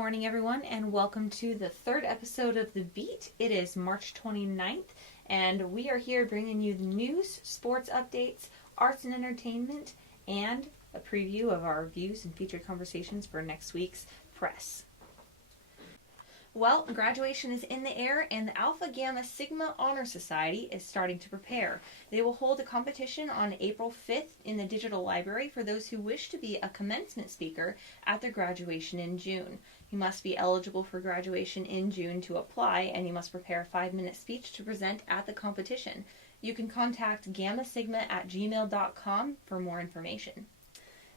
morning, everyone, and welcome to the third episode of The Beat. It is March 29th, and we are here bringing you the news, sports updates, arts and entertainment, and a preview of our views and featured conversations for next week's press. Well, graduation is in the air, and the Alpha Gamma Sigma Honor Society is starting to prepare. They will hold a competition on April 5th in the Digital Library for those who wish to be a commencement speaker at their graduation in June. You must be eligible for graduation in June to apply, and you must prepare a 5-minute speech to present at the competition. You can contact gammasigma@gmail.com for more information.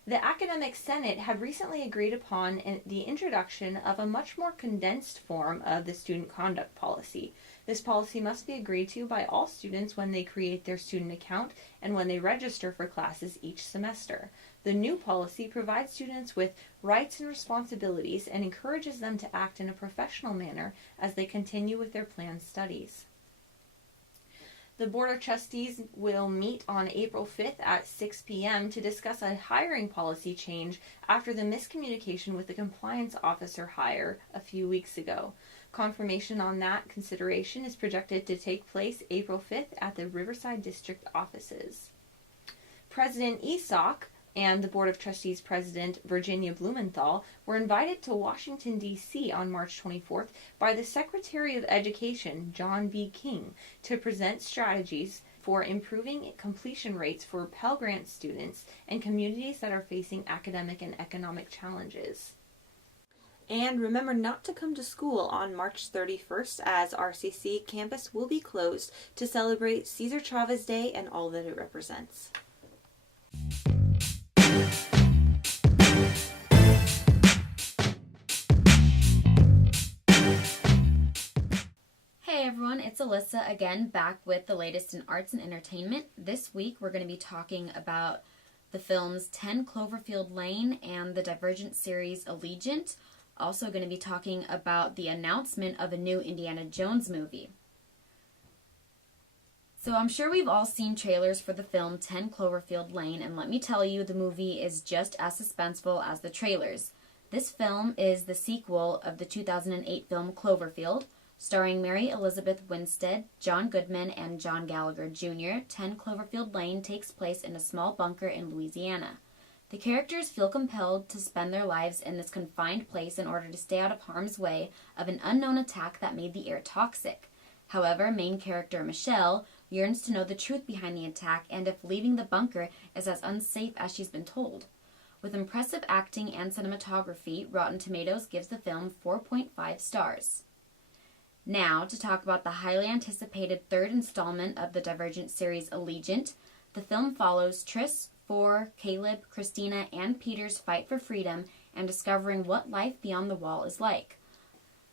The Academic Senate have recently agreed upon the introduction of a much more condensed form of the student conduct policy. This policy must be agreed to by all students when they create their student account and when they register for classes each semester. The new policy provides students with rights and responsibilities and encourages them to act in a professional manner as they continue with their planned studies. The Board of Trustees will meet on April 5th at 6 p.m. to discuss a hiring policy change after the miscommunication with the compliance officer hire a few weeks ago. Confirmation on that consideration is projected to take place April 5th at the Riverside District offices. President Esoc and the Board of Trustees President Virginia Blumenthal were invited to Washington, D.C. on March 24th by the Secretary of Education, John B. King, to present strategies for improving completion rates for Pell Grant students and communities that are facing academic and economic challenges. And remember not to come to school on March 31st, as RCC campus will be closed to celebrate Cesar Chavez Day and all that it represents. Hey everyone, it's Alyssa again, back with the latest in arts and entertainment. This week we're going to be talking about the films 10 Cloverfield Lane and the Divergent series Allegiant. Also going to be talking about the announcement of a new Indiana Jones movie. So I'm sure we've all seen trailers for the film 10 Cloverfield Lane, and let me tell you, the movie is just as suspenseful as the trailers. This film is the sequel of the 2008 film Cloverfield, starring Mary Elizabeth Winstead, John Goodman, and John Gallagher Jr. 10 Cloverfield Lane takes place in a small bunker in Louisiana. The characters feel compelled to spend their lives in this confined place in order to stay out of harm's way of an unknown attack that made the air toxic. However, main character Michelle yearns to know the truth behind the attack and if leaving the bunker is as unsafe as she's been told. With impressive acting and cinematography, Rotten Tomatoes gives the film 4.5 stars. Now, to talk about the highly anticipated third installment of the Divergent series Allegiant, the film follows Tris, Four, Caleb, Christina, and Peter's fight for freedom and discovering what life beyond the wall is like.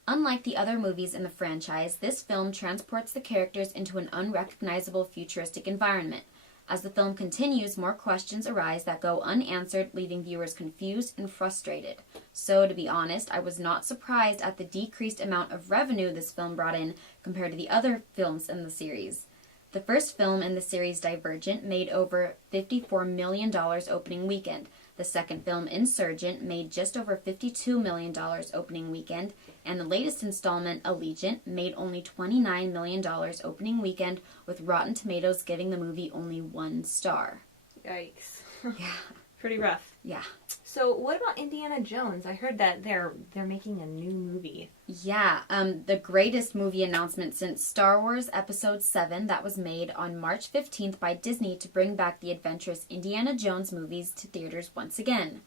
Unlike the other movies in the franchise, this film transports the characters into an unrecognizable futuristic environment. As the film continues, more questions arise that go unanswered, leaving viewers confused and frustrated. So, to be honest, I was not surprised at the decreased amount of revenue this film brought in compared to the other films in the series. The first film in the series, Divergent, made over $54 million opening weekend. The second film, Insurgent, made just over $52 million opening weekend, and the latest installment, Allegiant, made only $29 million opening weekend, with Rotten Tomatoes giving the movie only 1 star. Yikes. Yeah. Pretty rough. Yeah. So what about Indiana Jones? I heard that they're making a new movie. Yeah, the greatest movie announcement since Star Wars Episode 7 that was made on March 15th by Disney to bring back the adventurous Indiana Jones movies to theaters once again.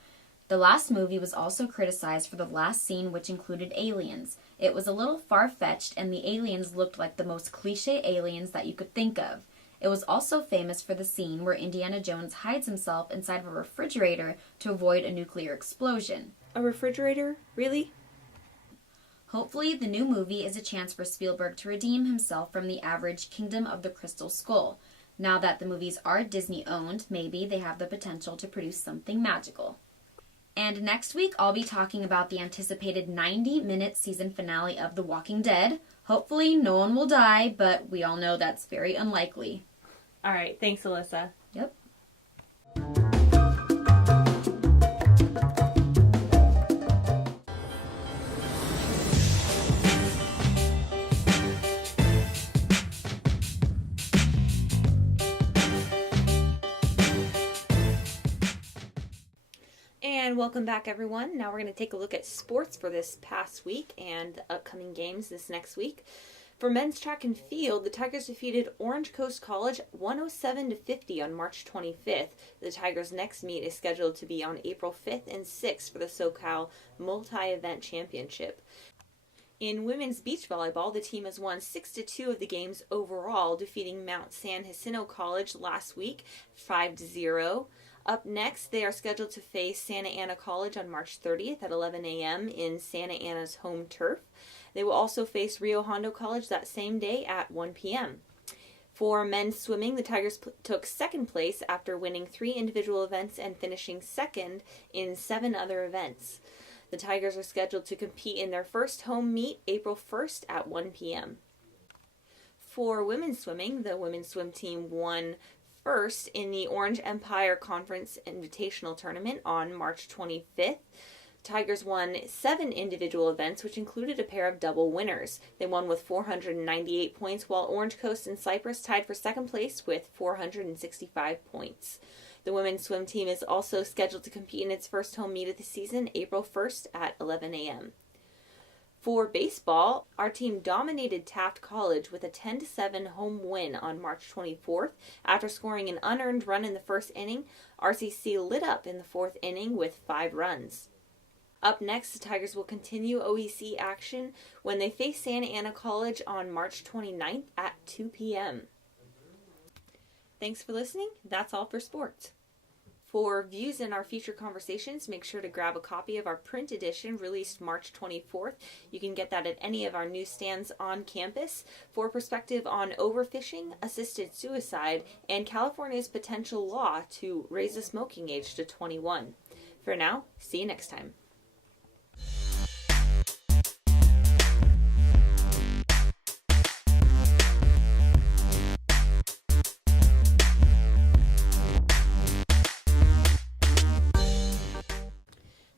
The last movie was also criticized for the last scene, which included aliens. It was a little far-fetched, and the aliens looked like the most cliché aliens that you could think of. It was also famous for the scene where Indiana Jones hides himself inside of a refrigerator to avoid a nuclear explosion. A refrigerator? Really? Hopefully, the new movie is a chance for Spielberg to redeem himself from the average Kingdom of the Crystal Skull. Now that the movies are Disney-owned, maybe they have the potential to produce something magical. And next week, I'll be talking about the anticipated 90-minute season finale of The Walking Dead. Hopefully, no one will die, but we all know that's very unlikely. All right. Thanks, Alyssa. Yep. And welcome back, everyone. Now we're going to take a look at sports for this past week and the upcoming games this next week. For men's track and field, the Tigers defeated Orange Coast College 107-50 on March 25th. The Tigers' next meet is scheduled to be on April 5th and 6th for the SoCal Multi-Event Championship. In women's beach volleyball, the team has won 6-2 of the games overall, defeating Mount San Jacinto College last week 5-0. Up next, they are scheduled to face Santa Ana College on March 30th at 11 a.m. in Santa Ana's home turf. They will also face Rio Hondo College that same day at 1 p.m. For men's swimming, the Tigers took second place after winning 3 individual events and finishing second in 7 other events. The Tigers are scheduled to compete in their first home meet April 1st at 1 p.m. For women's swimming, the women's swim team won first in the Orange Empire Conference Invitational Tournament on March 25th. Tigers won 7 individual events, which included a pair of double winners. They won with 498 points, while Orange Coast and Cypress tied for second place with 465 points. The women's swim team is also scheduled to compete in its first home meet of the season, April 1st at 11 a.m. For baseball, our team dominated Taft College with a 10-7 home win on March 24th. After scoring an unearned run in the first inning, RCC lit up in the 4th inning with 5 runs. Up next, the Tigers will continue OEC action when they face Santa Ana College on March 29th at 2 p.m. Thanks for listening. That's all for sports. For views in our future conversations, make sure to grab a copy of our print edition released March 24th. You can get that at any of our newsstands on campus. For perspective on overfishing, assisted suicide, and California's potential law to raise the smoking age to 21. For now, see you next time.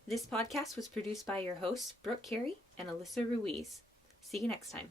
This podcast was produced by your hosts, Brooke Carey and Alyssa Ruiz. See you next time.